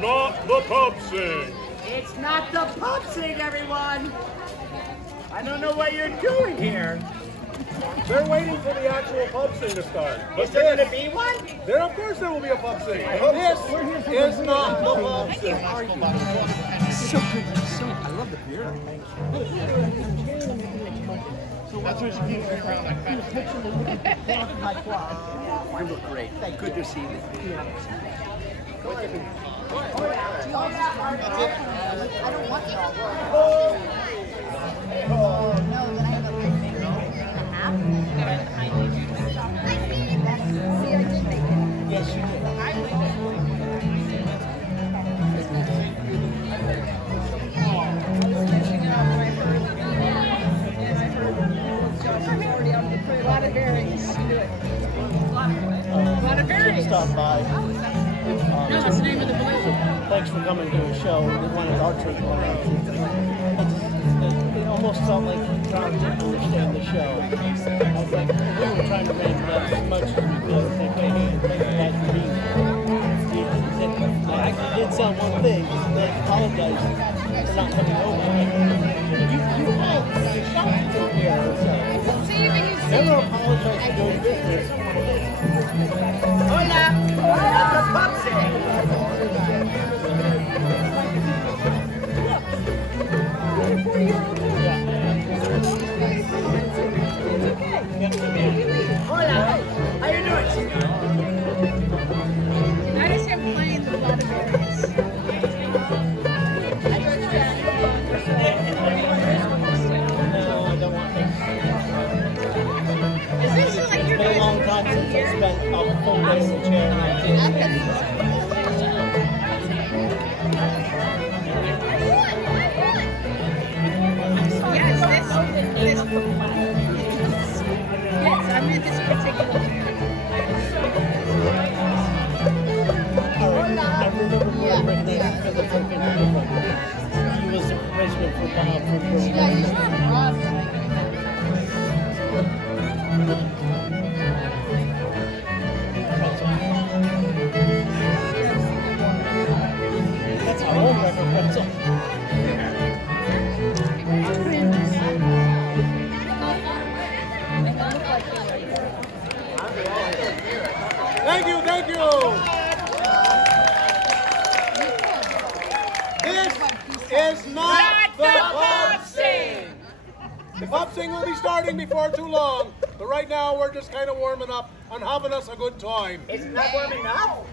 not the pub sing. It's not the pub sing, everyone. I don't know what you're doing here. They're waiting for the actual pub sing to start. Is there going to be one? There, of course, there will be a pub sing. This is not the pub sing. So good. I love the beer. That's what she keeps around like that. You look great. Good to see you. I don't want y'all. Oh, no, then I have a big thing. See, I did make it. Yes, you did. A lot of berries. Do it. A lot of berries. Stop by. No, it's the name of the balloon. Thanks for coming to the show. We wanted our take on it. It almost felt like we didn't understand the show. I was like, we were trying to ramp it up as much as we could. Say, hey, thank you guys for being here. I actually did sell one thing. They apologized for not coming over. You called the shop here. Never apologize for doing business. Hola! Not the pub sing. Hola! How you doing? I just am playing with a lot of berries. No, I don't want to. Is this like It's your been a long time since I spent a full day in the chair and I did. Yes, yes, I meant this particular chair. I remember more Rick for the freaking he was the replacement for Bob from Yeah, he's not Rob. That's our own record pretzel. Thank you, thank you. This is not the pub sing. The pub sing will be starting before too long, but right now we're just kind of warming up and having us a good time. It's not warming up.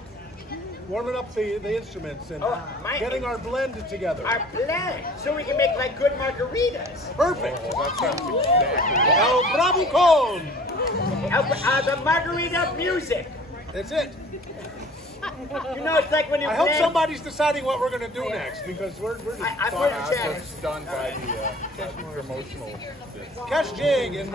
Warming up the instruments and getting our blend together. Our blend, so we can make like good margaritas. Perfect. El Bravucon. The margarita music. That's it. You know, it's like when you I hope somebody's deciding what we're going to do next because we're just I put a check. It's done by the promotional. cash jig and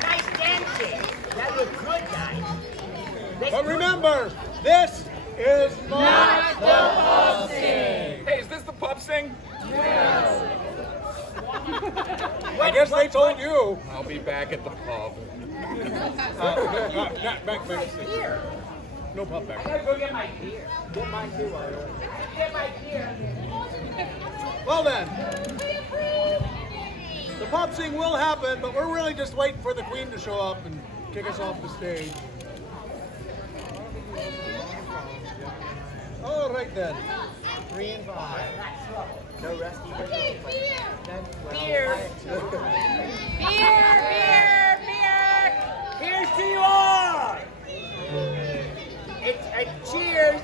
Nice dancing. That looked good, guys. But remember, this is not the pub sing. Hey, is this the pub sing? I guess they told you. I'll be back at the pub. Back seat. No pub back. I gotta go get my beer. Get mine too, Get my beer. Well then, the pub sing will happen, but we're really just waiting for the Queen to show up and kick us off the stage. All right then. 3 and 5. No rusty. Okay, beer. Beer. Here's to you all. It's a cheers.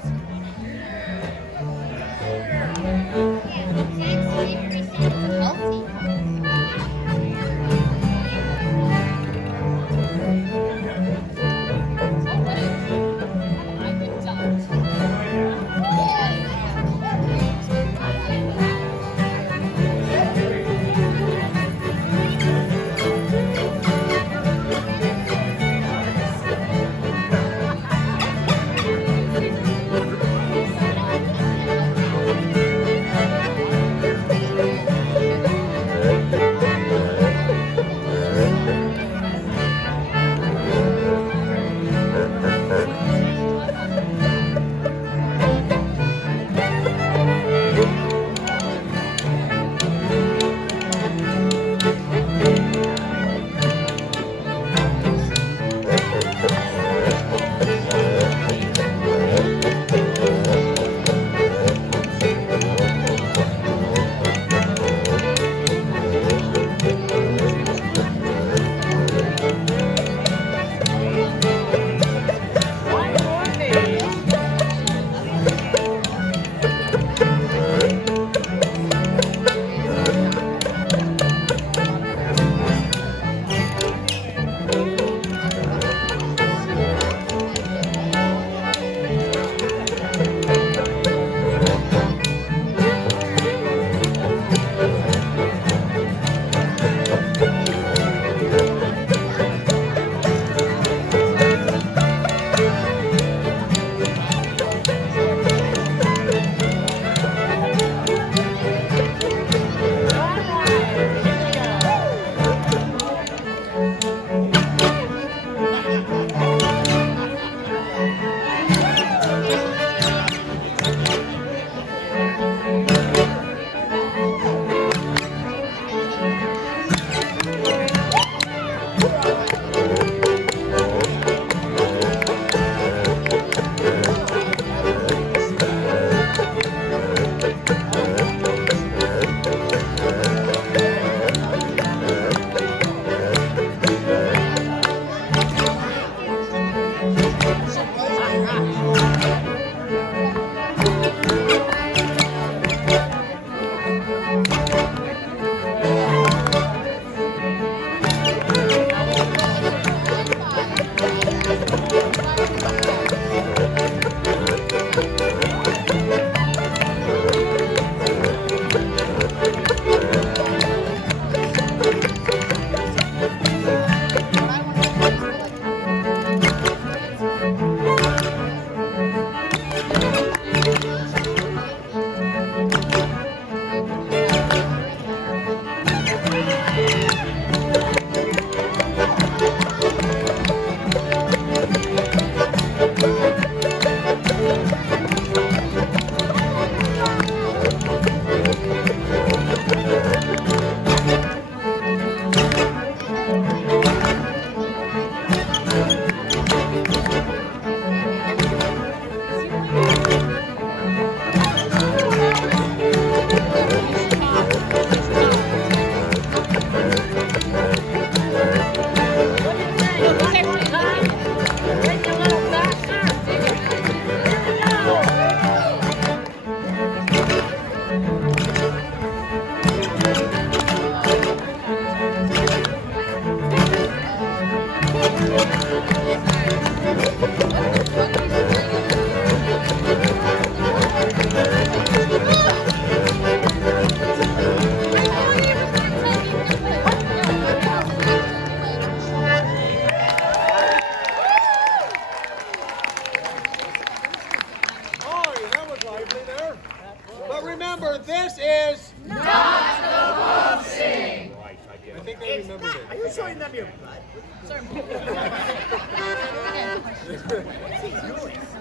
think they remembered it. Are you showing them your butt?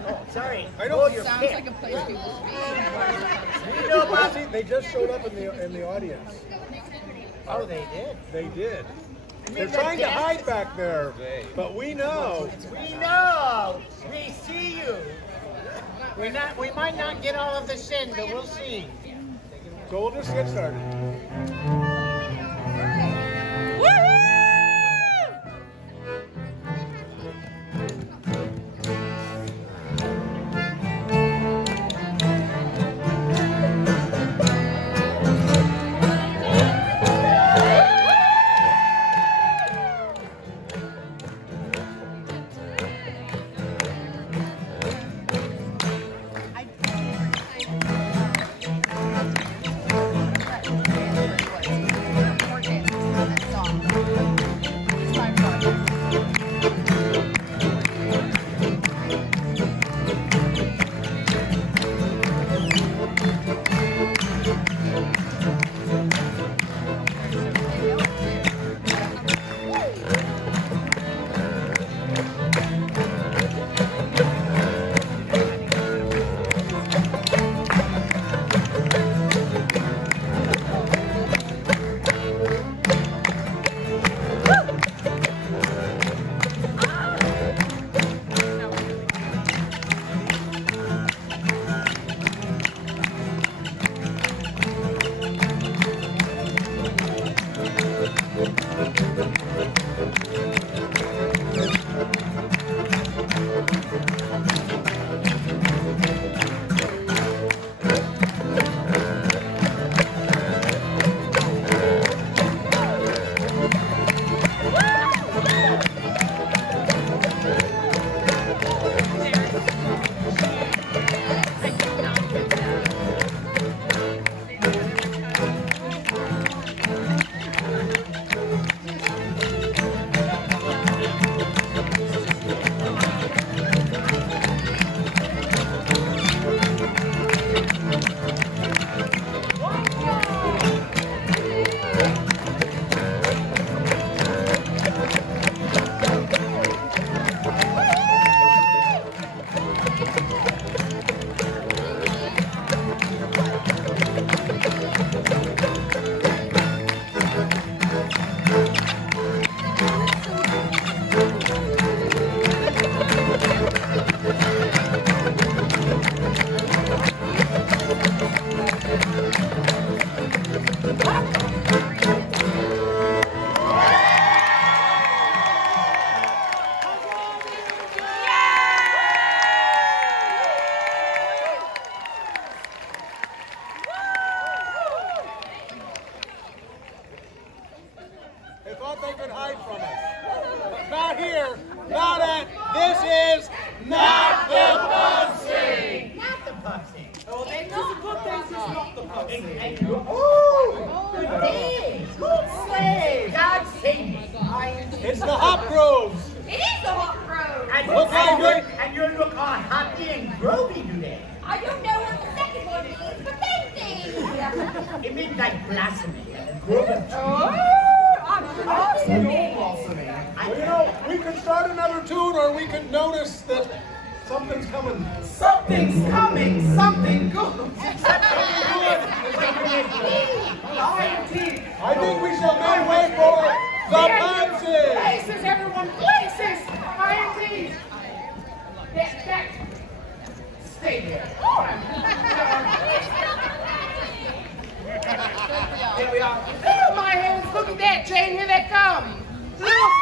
Oh, sorry. I know your Sounds pit. like a place people speak. You know, Bossy, they just showed up in the audience. Oh, they did? They did. They're the trying to dancers? hide back there, but we know. We know. We see you. We might not get all of the sin, but we'll see. So we'll just get started. They thought they could hide from us. Not here. Not at. This is not the Pupsing. Not the Pupsing. Oh, they just put this is not the Pupsing. Oh, good days. Good slave. God save me. It's the Hop Groves. It is the hot road. And you look all happy and grovy today. I don't know what the second one means, but thank you. It means like blasphemy. Groovy. Well, you know, we could start another tune, or we could notice that something's coming. Something's coming. Something good. I think we shall make way for the Pupsing. Places, everyone, places. INT. That. Stay there. Here we are. Oh, my hands. Look at that, Jane. Here they come. Look.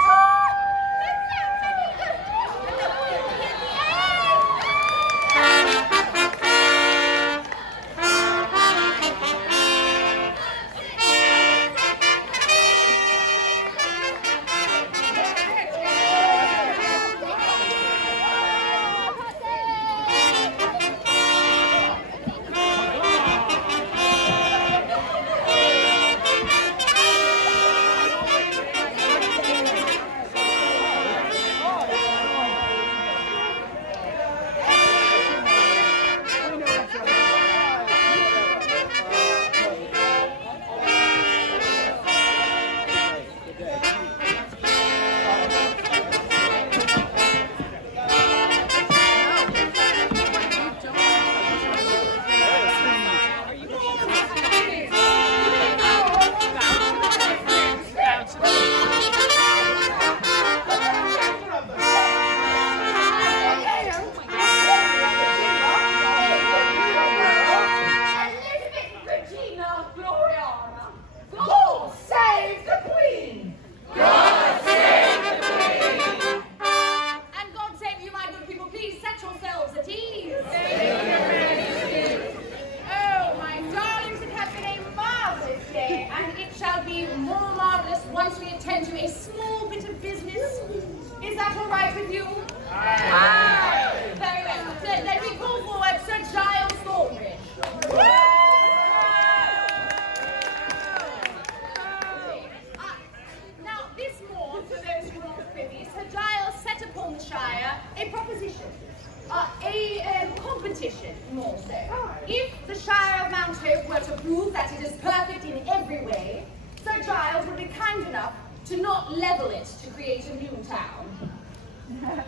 to not level it to create a new town?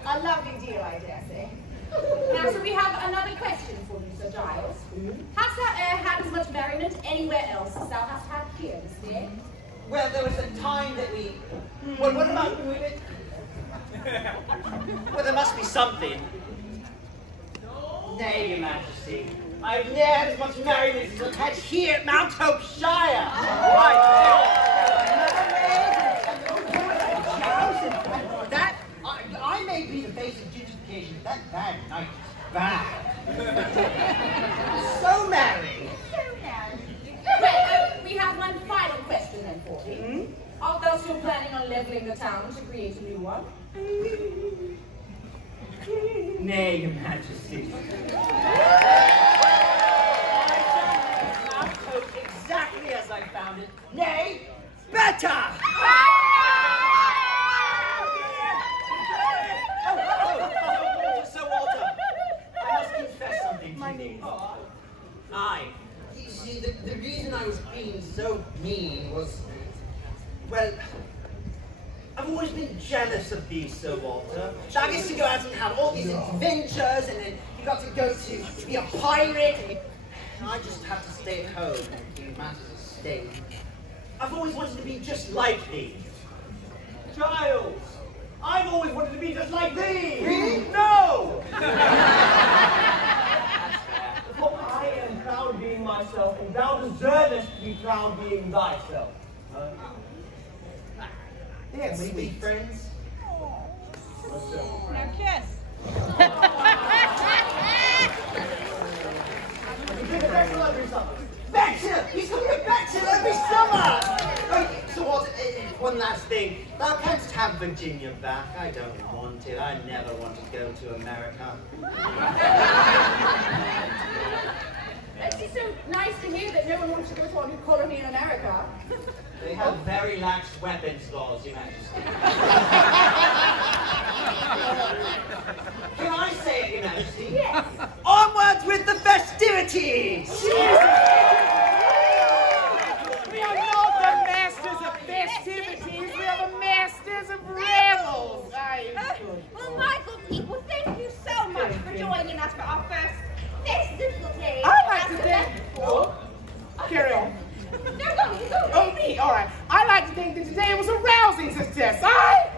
A lovely deal, I dare say. Now, so we have another question for you, Sir Giles. Hast thou had as much merriment anywhere else as thou hast had here this day? Well, there was a time that we... Well, what about... Well, there must be something. Nay, Your Majesty. I've never had as much merriment as I've had here at Mount Hope Shire. That, I may be the face of gentrification, but that bad night is bad. So merry. Well, we have one final question then for you. Art thou still planning on leveling the town to create a new one? Nay, Your Majesty. Mount Hope exactly as I found it. Nay, better! So, Walter, I must confess something to you. You see, the reason I was being so mean was, well, I've always been jealous of these, Sir Walter. I used to go out and have all these adventures, and then you got to go to be a pirate, and I just have to stay at home and do matters of state. I've always wanted to be just like thee. Giles, I've always wanted to be just like thee. Really? No! For I am proud being myself, and thou deservest to be proud being thyself. Yeah, we be friends. Now kiss. Bachelor! He's coming to Bachelor every summer! Oh, so what? One last thing. Thou canst have Virginia back. I don't want it. I never want to go to America. It's so nice to hear that no one wants to go to a new colony in America. They have very lax weapons laws, Your Majesty. Can I say it, Your Majesty? Yes. Onwards with the festivities! We are not the masters of festivities, we are the masters of revels. Well, my good people, thank you so much for joining us for our first festivities. I'd like to think... Oh, carry on. No, go. Oh, me? All right. I like to think that today was a rousing success. Aye?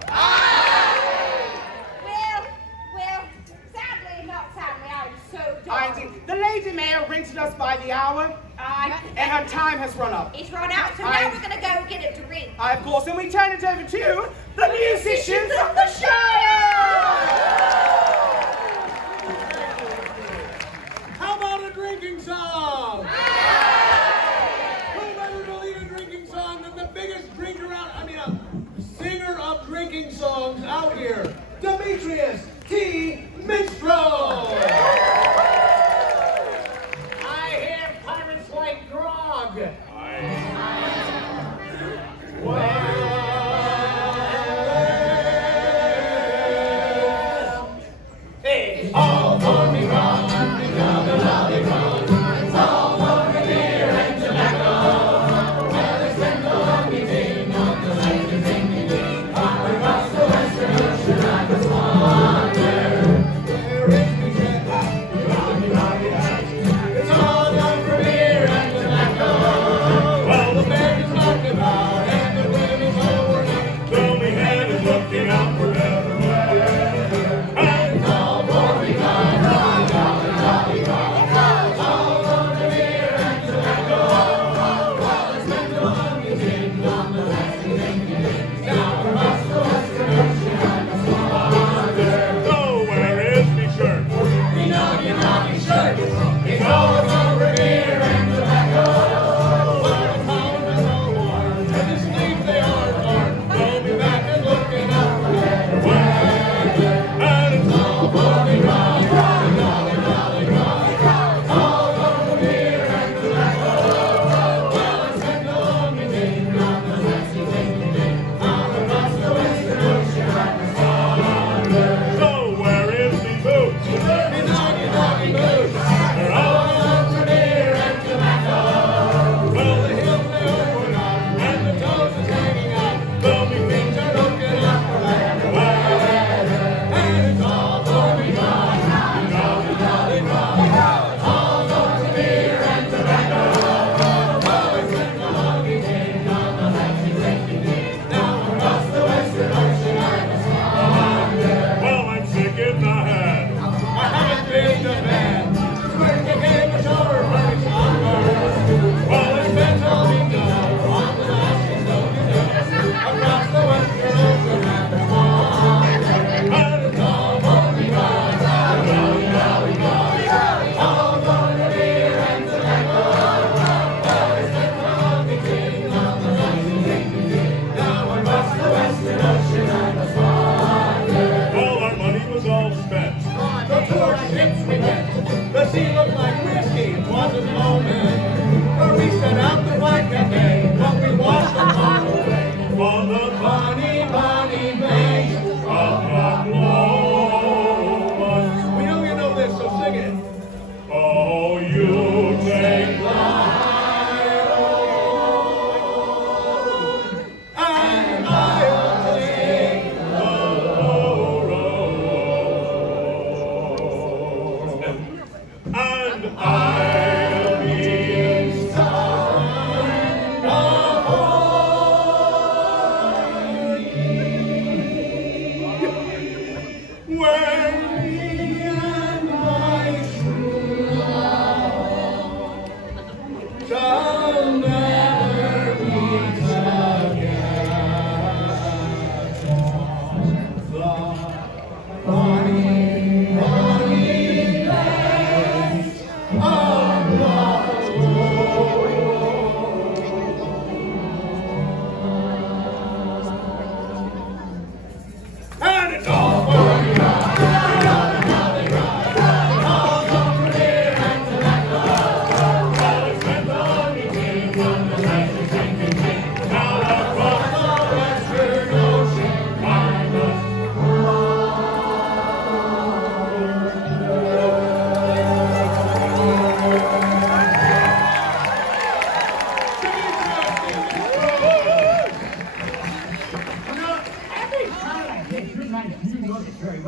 Well, sadly, not sadly, I'm so I dark. indeed. The lady mayor rented us by the hour, and her time has run up. It's run out, so now we're going to go get a drink. Of course, and we turn it over to the musicians of the Shire! How about a drinking song? Who better to lead a drinking song than the biggest drinker out, singer of drinking songs out here, Demetrius T. Minstrel! I hear pirates like grog.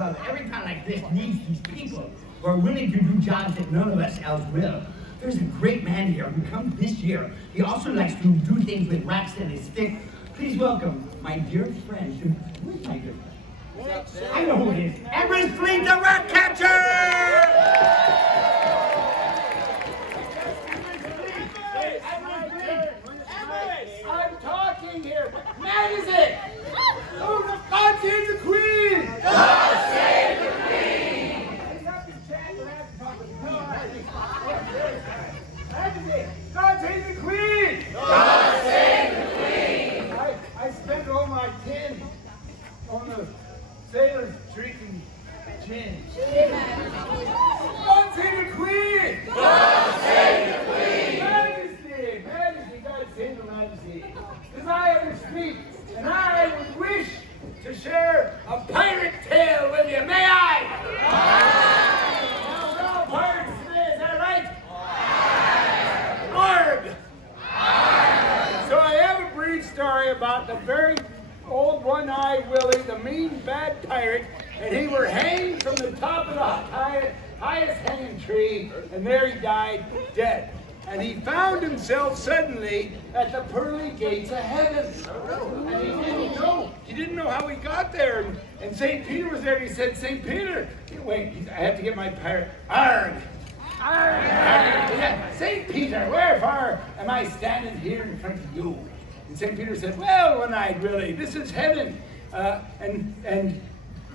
Well, every town like this needs these people who are willing to do jobs that none of us else will. There's a great man here who comes this year. He also likes to do things with racks and his stick. Please welcome my dear friend. Who's my dear friend? I know who it is. Everett Fleet, the rat catcher! I'm talking here. Matt is it? Oh, God save the Queen! God save the Queen! God save the Queen! God save the Queen! I spent all my tin on the sailors drinking gin. God save the Queen! God save the Queen! Majesty, Majesty, God save the Majesty. Because I am a street, and I would wish to share a pirate tale with you. May I? Now, pirates today, is that right? Arg! So I have a brief story about the very old one-eyed Willie, the mean bad pirate, and he were hanged from the top of the highest hanging tree, and there he died dead. And he found himself suddenly at the pearly gates of heaven. And he didn't know how he got there. And St. Peter was there, and he said, St. Peter, wait, I have to get my pirate. Arg! Arg! Yeah, St. Peter, wherefore am I standing here in front of you? And St. Peter said, well, One-Eyed Willie, this is heaven. And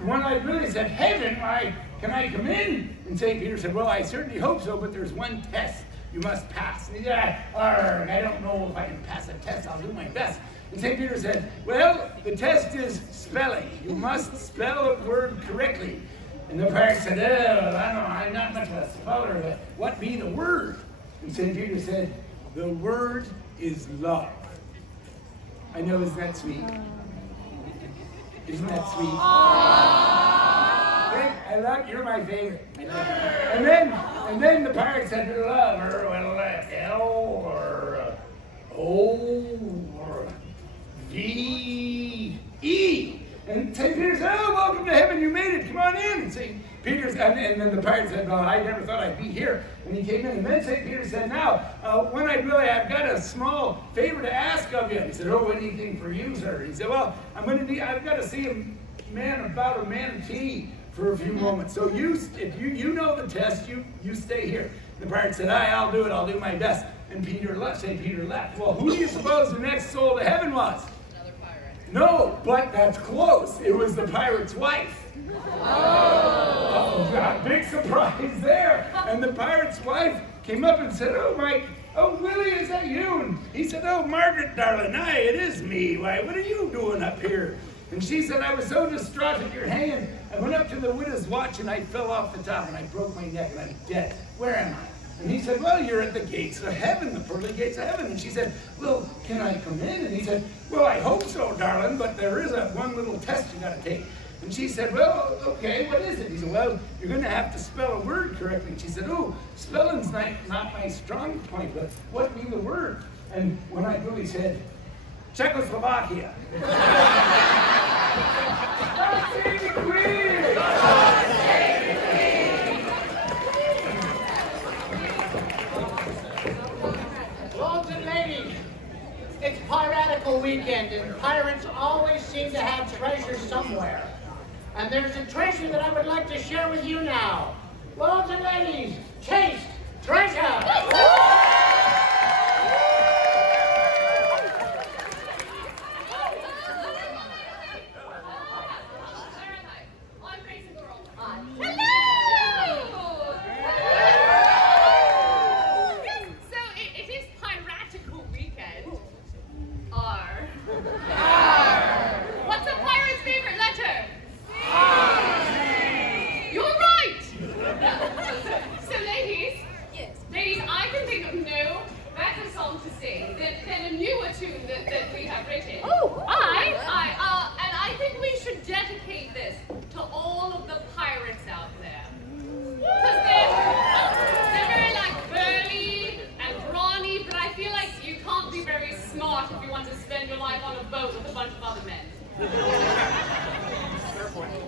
One-Eyed Willie said, heaven? Why, can I come in? And St. Peter said, well, I certainly hope so, but there's one test you must pass. And he said, arg, I don't know if I can pass a test. I'll do my best. And St. Peter said, well, the test is spelling. You must spell a word correctly. And the pirate said, oh, I don't know, I'm not much of a speller, but what be the word? And St. Peter said, the word is love. I know, isn't that sweet? Isn't that sweet? I love, you're my favorite. And then the pirate said, love, or L or O or V E. And St. Peter said, oh, welcome to heaven, you made it, come on in. And St. Peter, and then the pirate said, well, I never thought I'd be here. And he came in, and then St. Peter said, now, One-Eyed Willie, I've got a small favor to ask of you. And he said, oh, anything for you, sir? He said, well, I've got to see a man about a manatee for a few moments. So if you know the test, you stay here. The pirate said, I'll do it, I'll do my best. And Peter left, St. Peter left. Well, who do you suppose the next soul to heaven was? Another pirate. No, but that's close. It was the pirate's wife. Oh, big surprise there. And the pirate's wife came up and said, oh, Willie, is that you? And he said, oh, Margaret, darling, aye, it is me. Why, what are you doing up here? And she said, I was so distraught at your hanging, I went up to the widow's watch and I fell off the top and I broke my neck and I'm dead. Where am I? And he said, well, you're at the gates of heaven, the pearly gates of heaven. And she said, well, can I come in? And he said, well, I hope so, darling, but there is one little test you got to take. And she said, well, okay, what is it? He said, well, you're going to have to spell a word correctly. And she said, oh, spelling's not my strong point, but what be the word? And One-Eyed Willie said, Czechoslovakia. God save the Queen! God save the Queen! Lords and ladies, it's piratical weekend, and pirates always seem to have treasure somewhere. And there's a treasure that I would like to share with you now. Lords and ladies, taste treasure!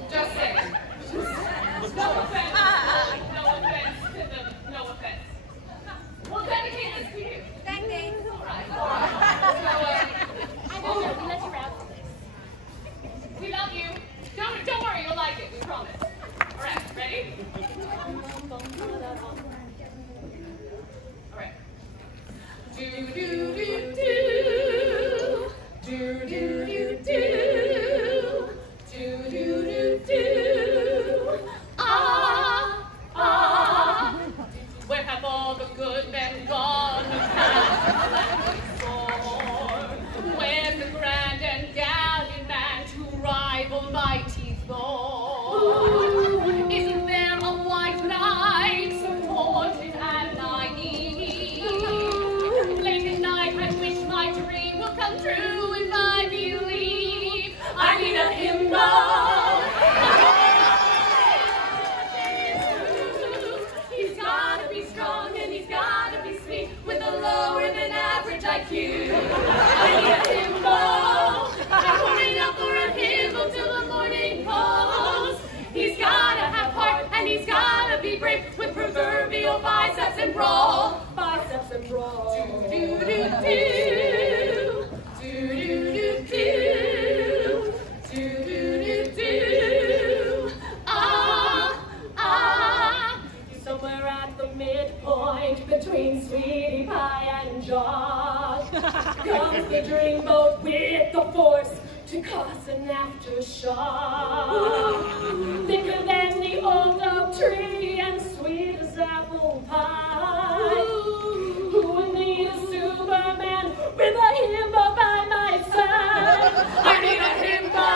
Just saying. No offense. No offense to the no offense. We'll dedicate this to you. Thank you. All right. So, I don't know. We let you out for this. we love you. Don't worry, you'll like it. We promise. All right, ready? All right. Do do do do. Do do do do. Do do do do. Ah ah. Where have all the good men gone? Where's the grand and gallant man to rival mighty Thor? Isn't there a white knight supported and I need? Late at night I wish my dream will come true if I believe. I need a hymnal. He's gotta be strong and he's gotta be sweet with a lower than average IQ. I need a hymnal. I'm holding up for a hymnal till the morning calls. He's gotta have heart and he's gotta be brave with proverbial biceps and brawl. Biceps and brawl. Do do do do. Do do do do. Do do do do. Ah ah. Somewhere at the midpoint between Sweetie Pie and Josh comes the dreamboat with the force to cause an aftershock. Thicker than the old oak tree and sweet as apple pie. Who would need a Superman with a himbo by my side? I need a himbo.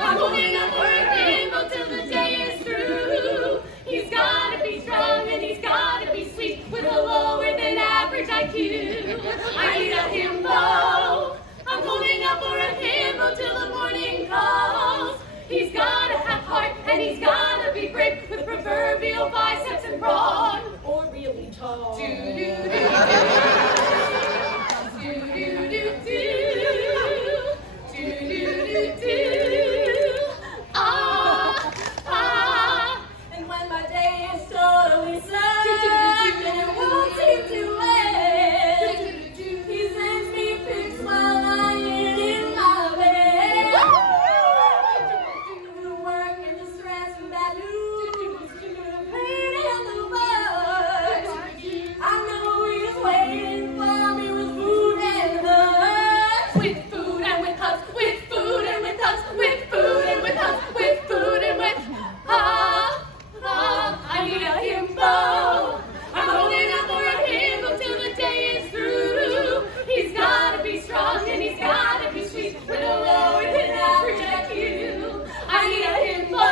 I'm holding up for a himbo till the day is through. He's gotta be strong and he's gotta be sweet with a lower than average IQ. I need a himbo. I'm holding up for a hymnal till the morning calls. He's gotta have heart and he's gotta be brave with proverbial biceps and brawn. Or really tall. Do do do do. Do do do do. Do do do do. Ah ah. And when my day is totally sad and it won't seem to end, he sends me pics while lying in my bed. The work and the stress and bad news, the pain and the buzz. I know he's waiting for me with food and hugs. With food and with hugs, with food and with hugs, with food and with hugs, with food and with I need a himbo. I'm holding up for a himbo till the day is through. He's gotta be strong and he's gotta be sweet with a lower than average IQ. I need a himbo.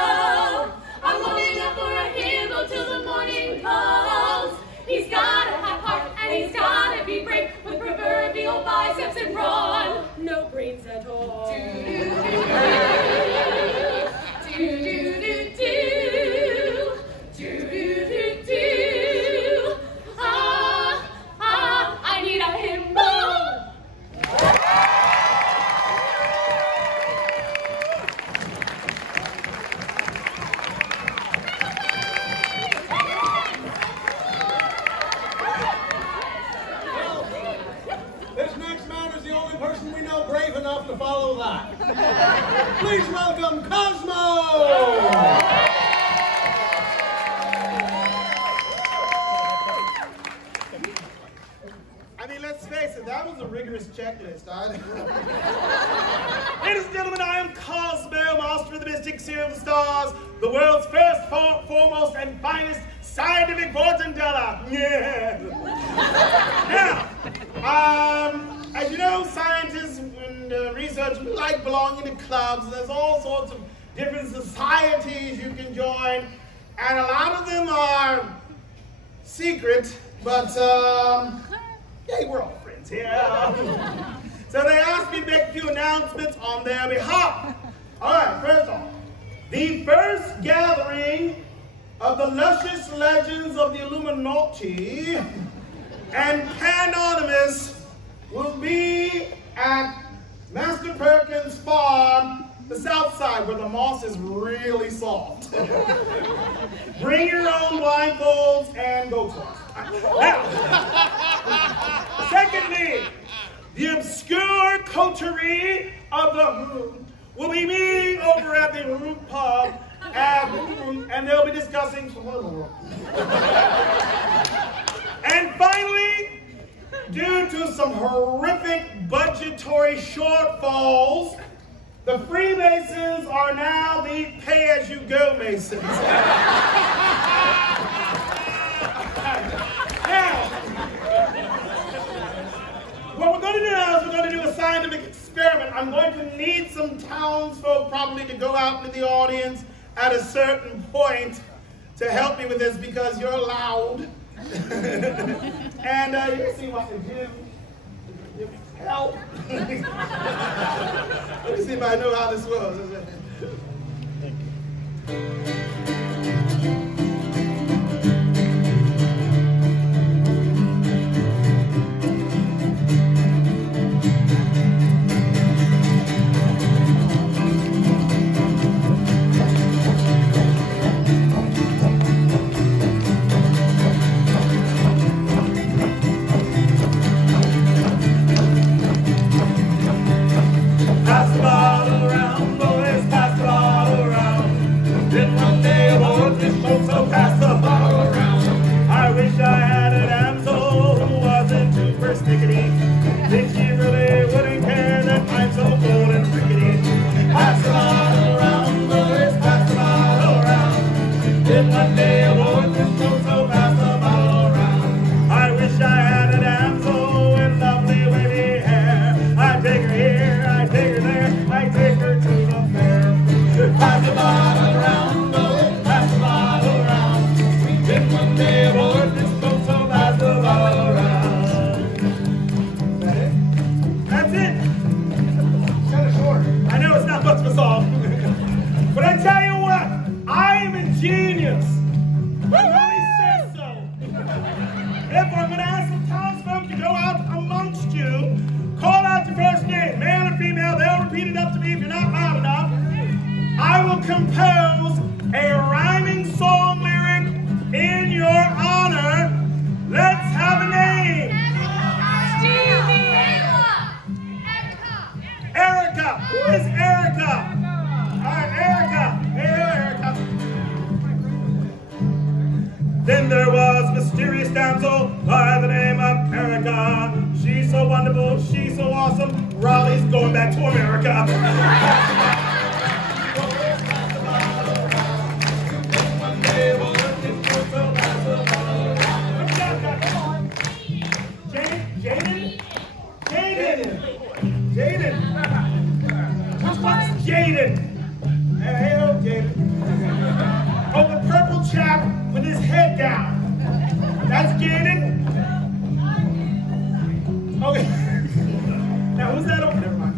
I'm holding up for a himbo till the morning calls. He's gotta have heart and he's gotta be brave with proverbial biceps and brawn. No brains at all. Do do do do. Do do do do. Do do do do. Ah ah. I need a himbo. This next man is the only person we know brave enough to follow that. Please welcome Cosmo! I mean, let's face it, that was a rigorous checklist, Ladies and gentlemen, I am Cosmo, master of the mystic sea of the stars, the world's first, foremost, and finest scientific fortune teller. Yeah. Now, as you know, scientists and researchers, we like belonging to clubs. There's all sorts of different societies you can join, and a lot of them are secret, but hey, we're all friends here. So they asked me to make a few announcements on their behalf. All right, first off, the first gathering of the luscious legends of the Illuminati and Canonymous will be at Master Perkins' farm the south side where the moss is really soft. Bring your own blindfolds and go to it. Now, secondly, the obscure coterie of the Who will be meeting over at the Who pub, and they'll be discussing some little. And finally, due to some horrific budgetary shortfalls, the Freemasons are now the pay-as-you-go Masons. Now, what we're going to do now is we're going to do a scientific experiment. I'm going to need some townsfolk probably to go out into the audience at a certain point to help me with this because you're loud. And you see what to do. Help. Let me see if I know how this goes. Thank you. Compose a rhyming song lyric in your honor. Let's have a name. Stevie. Erica. Who is Erica? All right, Erica. Hey, Erica. Then there was a mysterious damsel by the name of Erica. She's so wonderful. She's so awesome. Raleigh's going back to America. Jaden. Hey, oh, Jaden. Oh, the purple chap with his head down. That's Jaden. Okay. Now, who's that over? Never mind.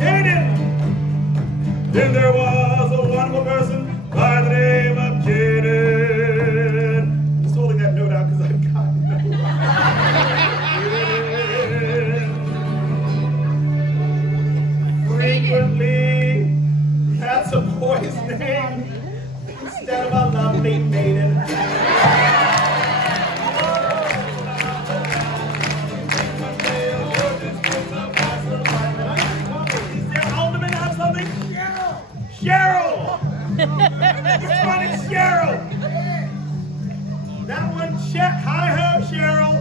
Jaden. Then there was a wonderful person by the name of Jaden. Just holding that note out because I've got no. Frequently, that's a boy's name instead of a lovely maiden. Does their alderman have something? Cheryl! Which one is Cheryl? That one, hi-ho, Cheryl.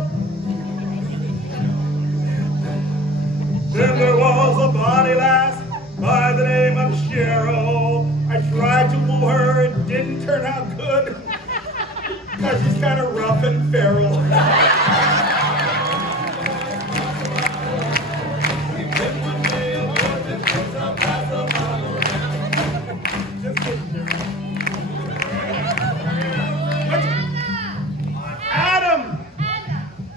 Then there was a bonny lass by the name of Cheryl. I tried to woo her, it didn't turn out good. Because she's kind of rough and feral. Adam.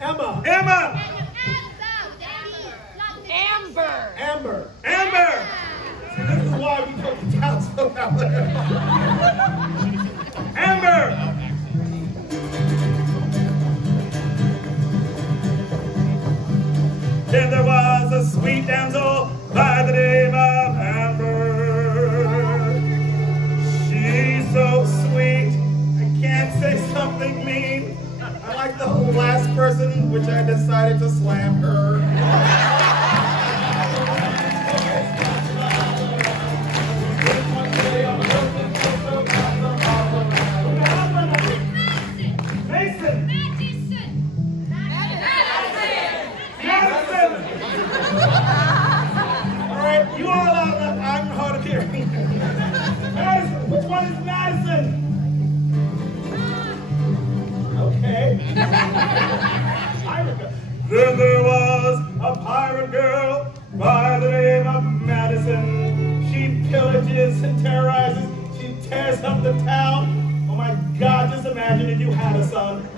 Emma. Emma. Amber. Amber. See, this is why we put the townsfolk out there. Amber. Then there was a sweet damsel by the name of Amber. She's so sweet, I can't say something mean. I like the last person, which I decided to slam her. You are loud enough, I'm hard of hearing. Madison, which one is Madison? Okay. Pirate girl. Then there was a pirate girl by the name of Madison. She pillages and terrorizes. She tears up the town. Oh my God, just imagine if you had a son.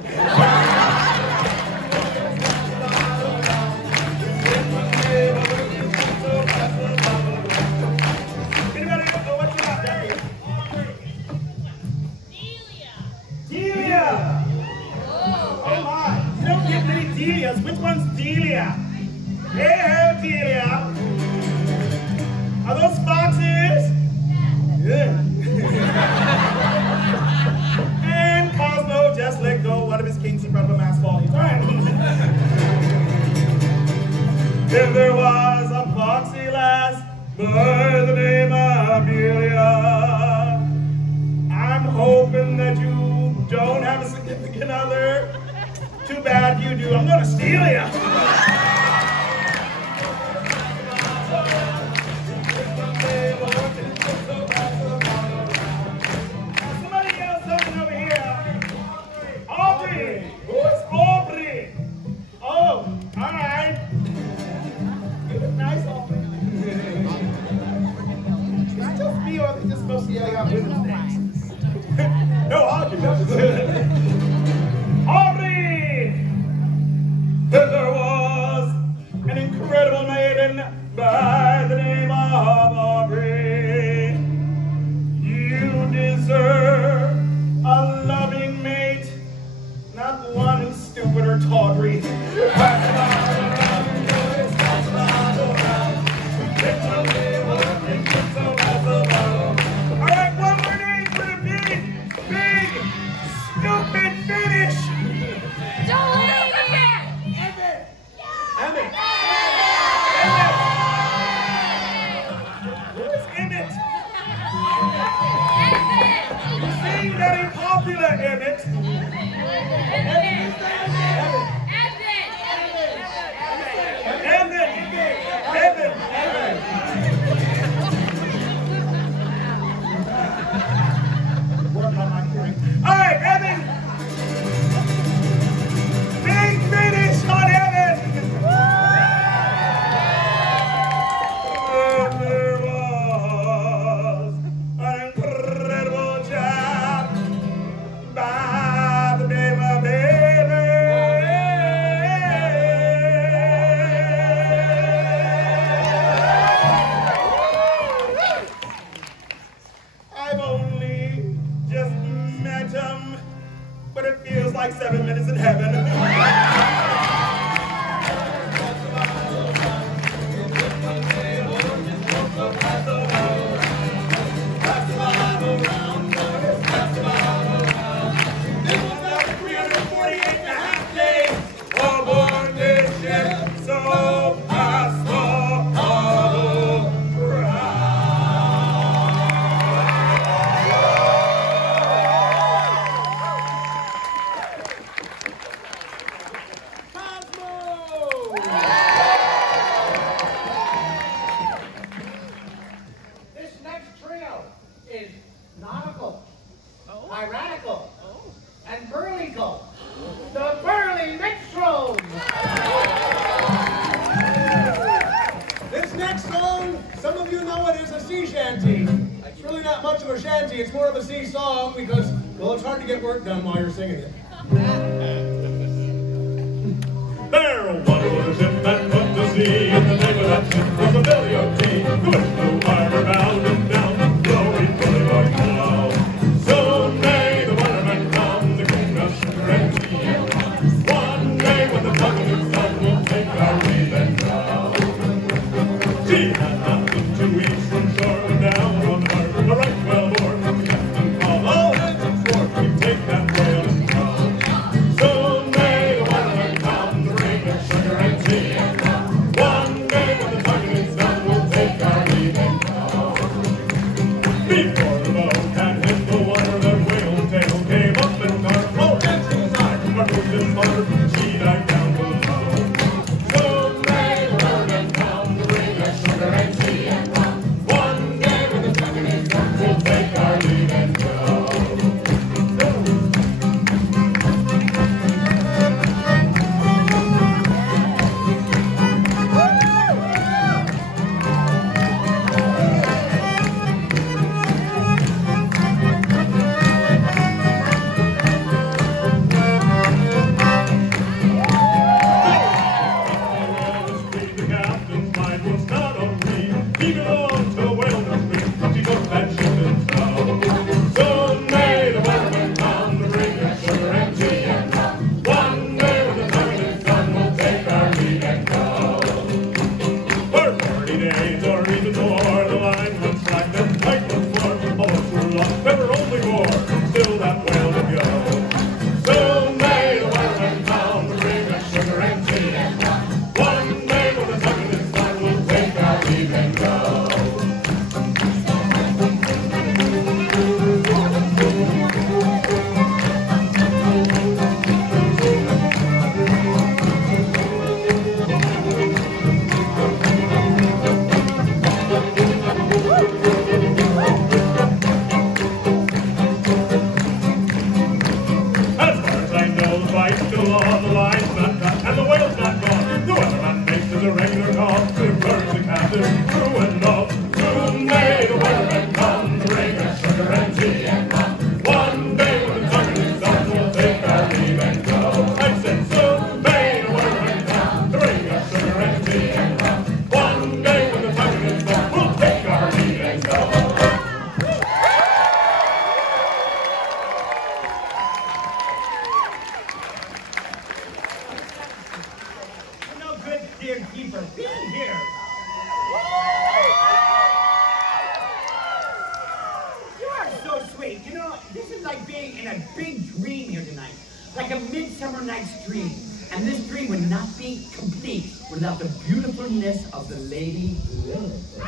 Delia! Oh my, you don't get many Delias. Which one's Delia? Hey, Delia. Are those foxes? Yeah. And Cosmo just let go one of his kings in front of a mass fall. He's all right. Then there was a foxy lass by the name of Delia. I'm hoping that you don't have a significant other. Too bad you do. I'm gonna steal you. Somebody else something over here. Aubrey. Who is Aubrey? Oh, all right. You look nice, Aubrey. Is it just me or are they just mostly yelling out women's names? No arguments. Aubrey! Then there was an incredible maiden by the name of Aubrey. You deserve a loving mate, not one who's stupid or tawdry. Stupid finish! Don't leave it! Emmett! Who is Emmett? You seem very popular, Emmett. Work on my hearing. All right, Evan! Big finish on Evan! And there was an incredible job by the name of Baby. I've only just met him, but it feels like 7 minutes in heaven. This next trio is nautical, piratical, and burlical. The Burly Metros! This next song, some of you know it is a sea shanty. It's really not much of a shanty, it's more of a sea song because, well, it's hard to get work done while you're singing it. There was a ship that put to sea, and the name of that ship was a Billy O'T. With the wire bound and down, blowing Billy Boy now. Soon may the waterman come to clean us sugar and tea. One day when the public sun will take our leave and now. for being here. You are so sweet. You know, this is like being in a big dream here tonight. Like a Midsummer Night's Dream. And this dream would not be complete without the beautifulness of the Lady Lilith.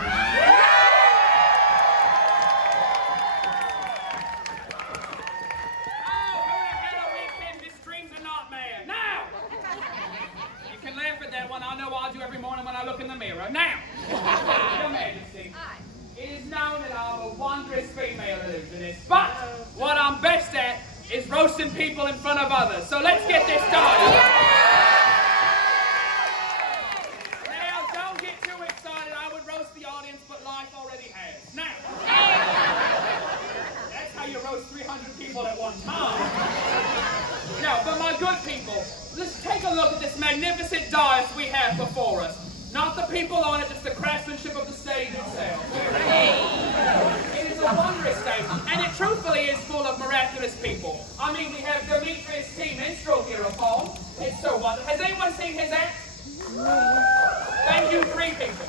I know I do every morning when I look in the mirror. Now, Your Majesty, it is known that I'm a wondrous female illusionist, but what I'm best at is roasting people in front of others. So let's get this started. Now, don't get too excited. I would roast the audience, but life already has. Now, that's how you roast 300 people at one time. Now, but my good people, let's take a look at this magnificent dais we have before us. Not the people on it, just the craftsmanship of the stage itself. It is a wondrous stage, and it truthfully is full of miraculous people. I mean, we have Demetrius T. Minstrel here upon. It's so wonderful. Has anyone seen his act? Thank you, 3 people.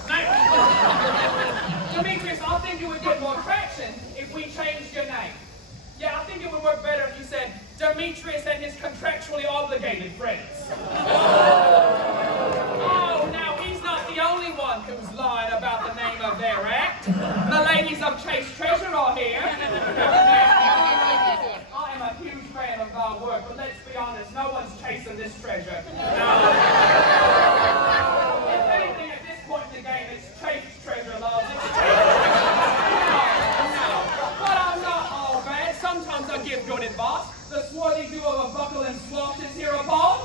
Demetrius, I think you would get more traction if we changed your name. Yeah, I think it would work better if you said Demetrius and his contractually obligated friends. Oh, now he's not the only one who's lying about the name of their act. The ladies of Chase Treasure are here. I am a huge fan of our work, but let's be honest, no one's chasing this treasure. If anything, at this point in the game, it's Chase Treasure, loves. It's Chase Sometimes I give good advice. The swarthy duo of Buckle and Swat is here upon.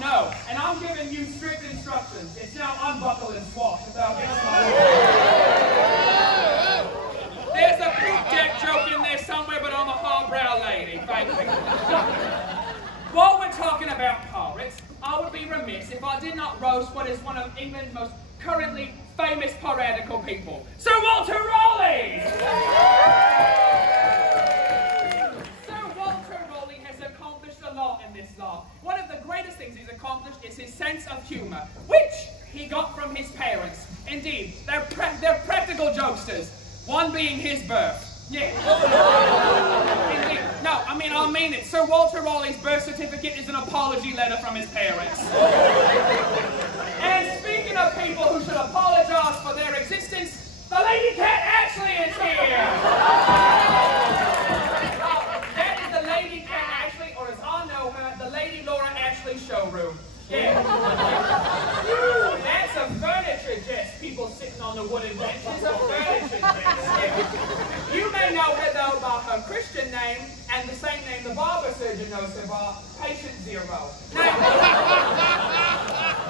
No, and I'm giving you strict instructions. It's now unbuckle and swat without getting There's a poop deck joke in there somewhere, but I'm a hard-brow lady, thank you. While we're talking about pirates, I would be remiss if I did not roast what is one of England's most currently famous piratical people, Sir Walter Raleigh! Sir Walter Raleigh has accomplished a lot in this life. One of the greatest things he's accomplished is his sense of humor, which he got from his parents. Indeed, they're practical jokesters, one being his birth. Yeah. Indeed. No, I mean it. Sir Walter Raleigh's birth certificate is an apology letter from his parents. And speaking of people who should apologize for their existence, the Lady Cat Ashley is here! That is the Lady Cat Ashley, or as I know her, the Lady Laura Ashley showroom. Yeah. That's a furniture desk, people sitting on the wooden benches, a furniture desk. Yeah. You may know her, though, by her Christian name, and the same name the barber surgeon knows her by, Patient Zero. Now,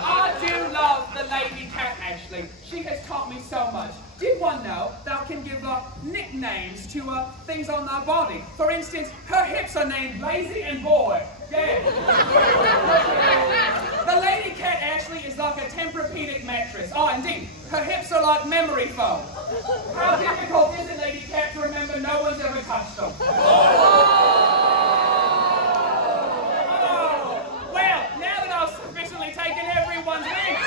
I do love the Lady Cat Ashley. She has taught me so much. Did one know thou can give nicknames to things on thy body? For instance, her hips are named Lazy and Boy. Yeah. The Lady Cat Ashley is like a Tempur-Pedic mattress. Oh, indeed. Her hips are like memory foam. How difficult is it, Lady Cat, to remember no one's ever touched them? Well, now that I've sufficiently taken everyone's name.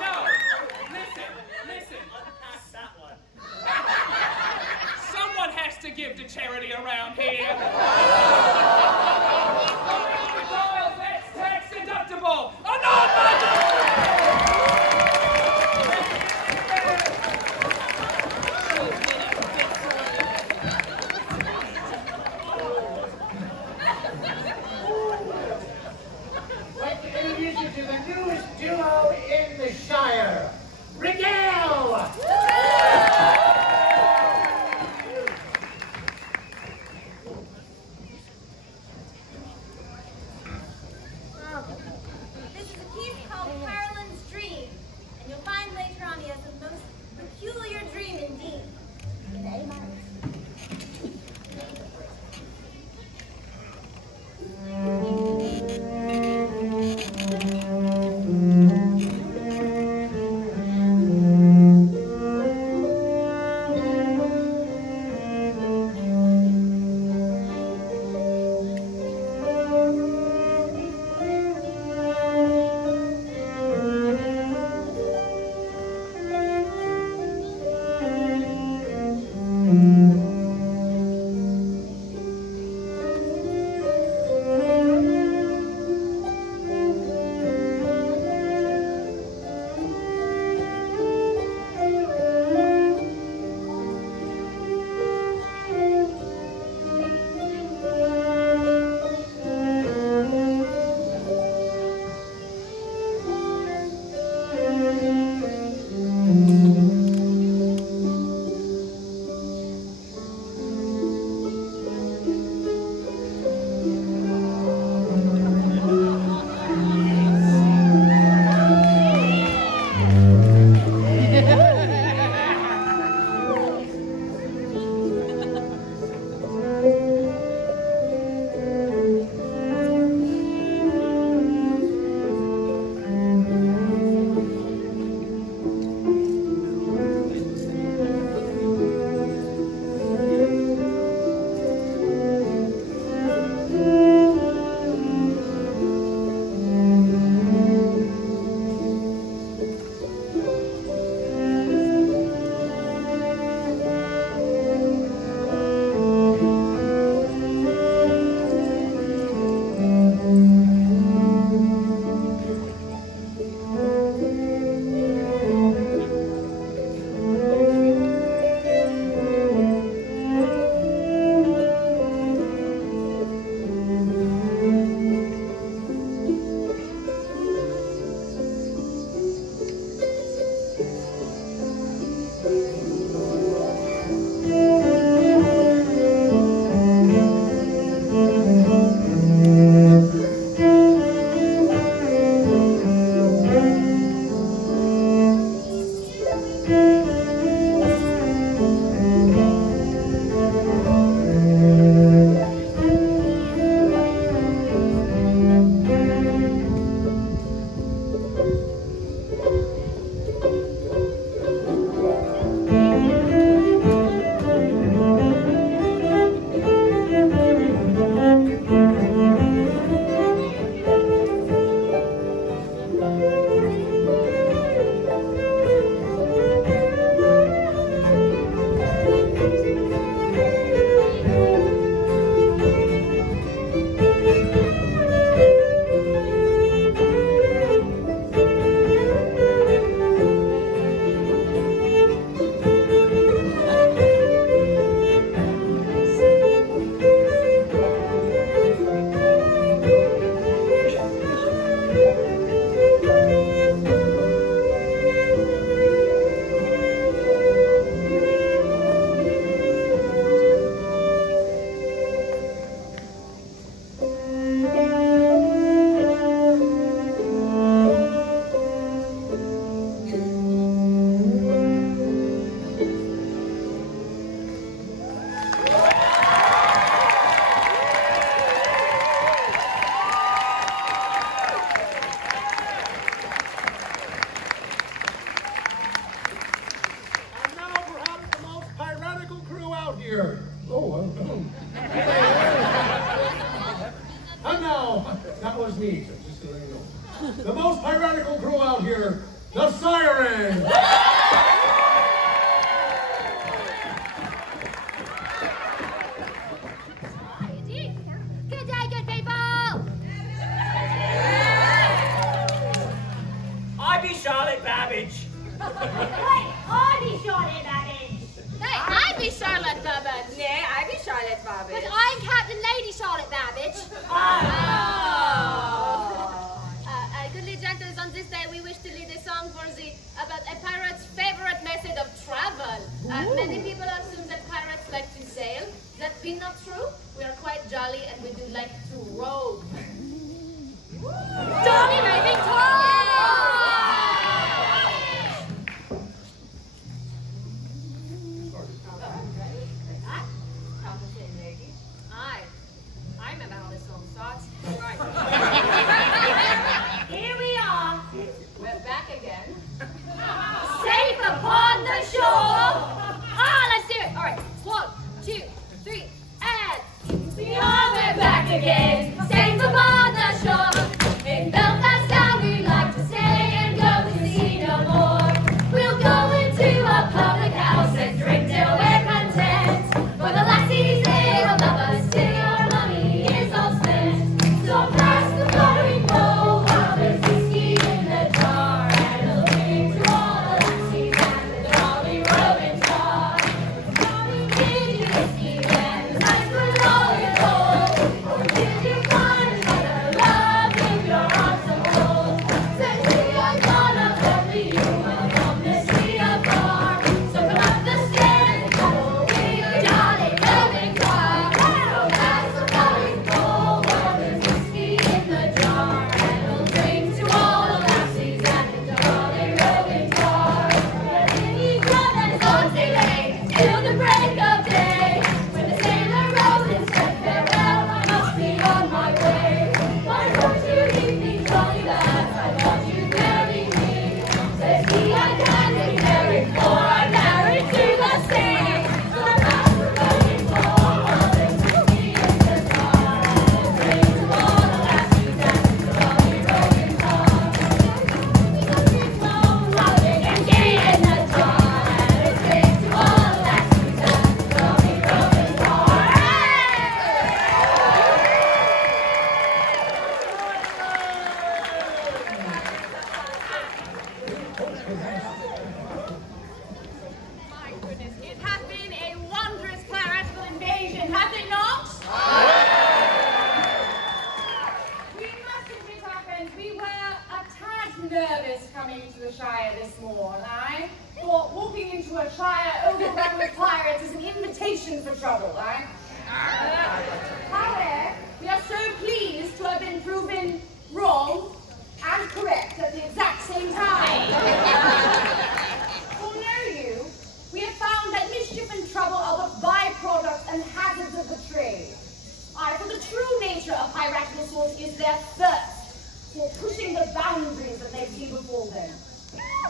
No. Listen. Someone has to give to charity around here. That's tax deductible. Oh, no! just me, just so you know. The most piratical crew out here, the Sirens! Good day, good people! I be Charlotte Babbage. Hey, I be Charlotte Babbage. Hey, I be Charlotte Babbage. Yeah, I be Charlotte Babbage. But I'm Captain Lady Charlotte Babbage. Goodly gentles, on this day we wish to lead a song for the about a pirate's favorite method of travel. Many people assume that pirates like to sail. That be not true. We are quite jolly and we do like to rove. Jolly raving tour! I remember how this song starts. Right. Here we are. We're back again. Safe upon the shore. Let's do it. All right. 1, 2, 3, and we are. We're back again. Safe upon the shore. In Belfast town we like to stay and go to sea no more. We'll go into a public house and drink till we're content. For the lassies they will love us till our money is all spent. So pass the flowing bowl while there's whiskey in the jar, and a drink to all the lassies and the jolly rowing star. Did you whiskey and the night was all your gold? Or did you find another love in your arms of gold? Said we are gonna bury you from this sea afar. So come up the stairs and follow with your jolly rowing car. So pass the flowing bowl while there's whiskey in the jar, and we'll drink to all the lassies and the jolly rowing car. Then he run as long as they lay till the break of day. When the sailor rose and said farewell, I must be on my way. Why won't you leave me, jolly lads? I thought you'd marry me. Says he, I can't be married, for I'm married to the sea. So I pass the rowing bowl while there's whiskey in the jar, and we'll drink to all the lassies and the jolly rowing car. We'll drink rolling and gay in the jar, and we'll drink to all the lassies and the jolly rowing car. My goodness, it has been a wondrous piratical invasion, has it not? We must admit, our friends, we were a tad nervous coming into the Shire this morning. For walking into a Shire overrun with pirates is an invitation for trouble, However, we are so pleased to have been proven wrong and correct at the exact same time. For know you, we have found that mischief and trouble are the byproducts and hazards of the trade. For the true nature of piratical sorts is their thirst for pushing the boundaries that they see before them.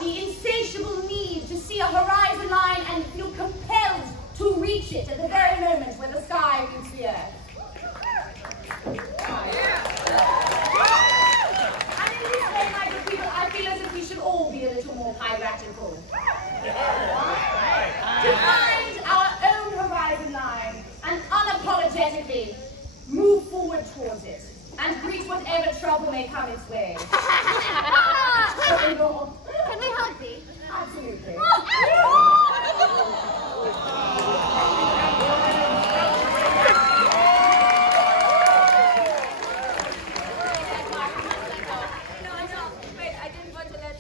The insatiable need to see a horizon line and feel compelled to reach it at the very moment where the sky meets the earth. And in this way, my good people, I feel as if we should all be a little more piratical. To find our own horizon line and unapologetically move forward towards it and greet whatever trouble may come its way. Can we hug thee? Absolutely. Wait, I didn't want to let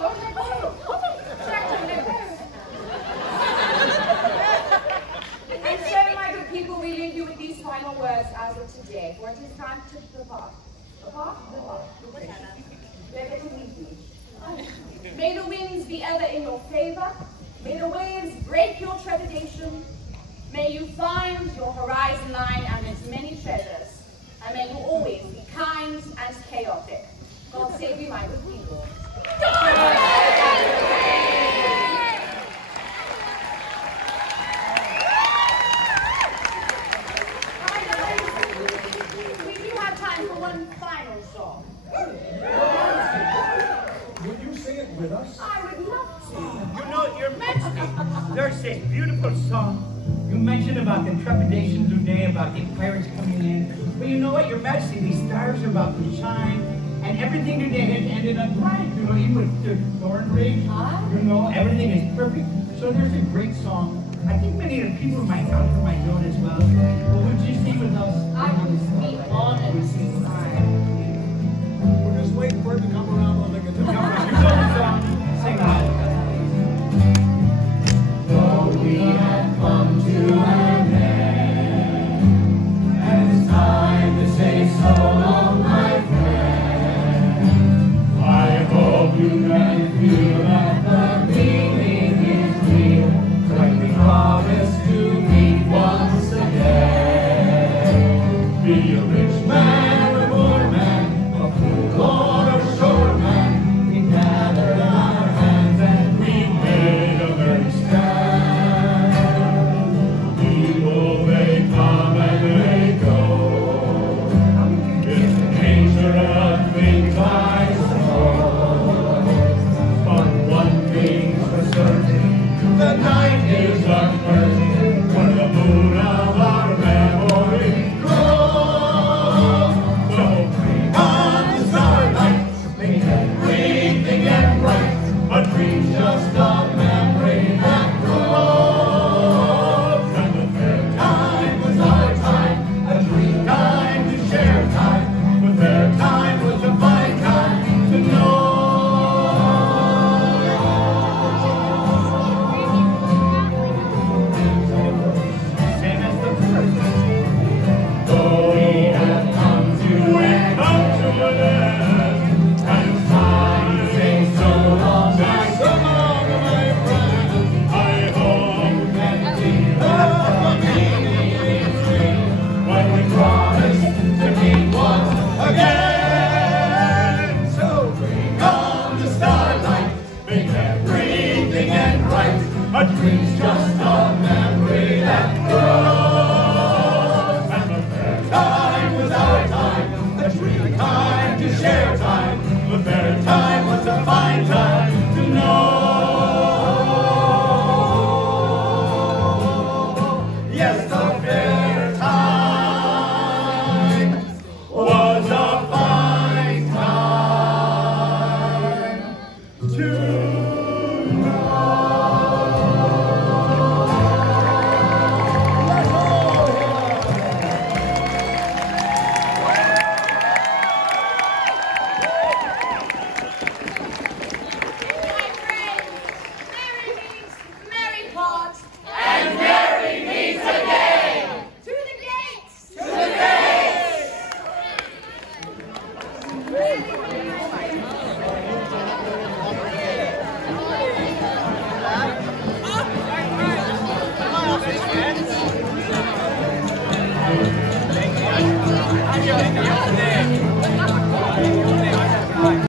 Don't let go. And so, my good people, we leave you with these final words as of today, for it is time to depart. Depart? Depart. We're getting weepy. May the winds be ever in your favor. May the waves break your trepidation. May you find your horizon line and its many treasures. And may you always be kind and chaotic. God save you, my good people. We do have time for one final this beautiful song. You mentioned about the trepidations today, about the pirates coming in. But you know what, Your Majesty, these stars are about to shine, and everything today has ended up right. You know, even with the thorn rig, you know, everything is perfect. So there's a great song. I think many of the people in my country might know it as well. But would you sing with us? I will be honored. We're just waiting for it to come around when they get to come around. You know the song. Sing out. Though we have come to an end, and it's time to say so long, my friend. I hope you can feel that the meaning is real when we promise to meet once again. Be a rich man.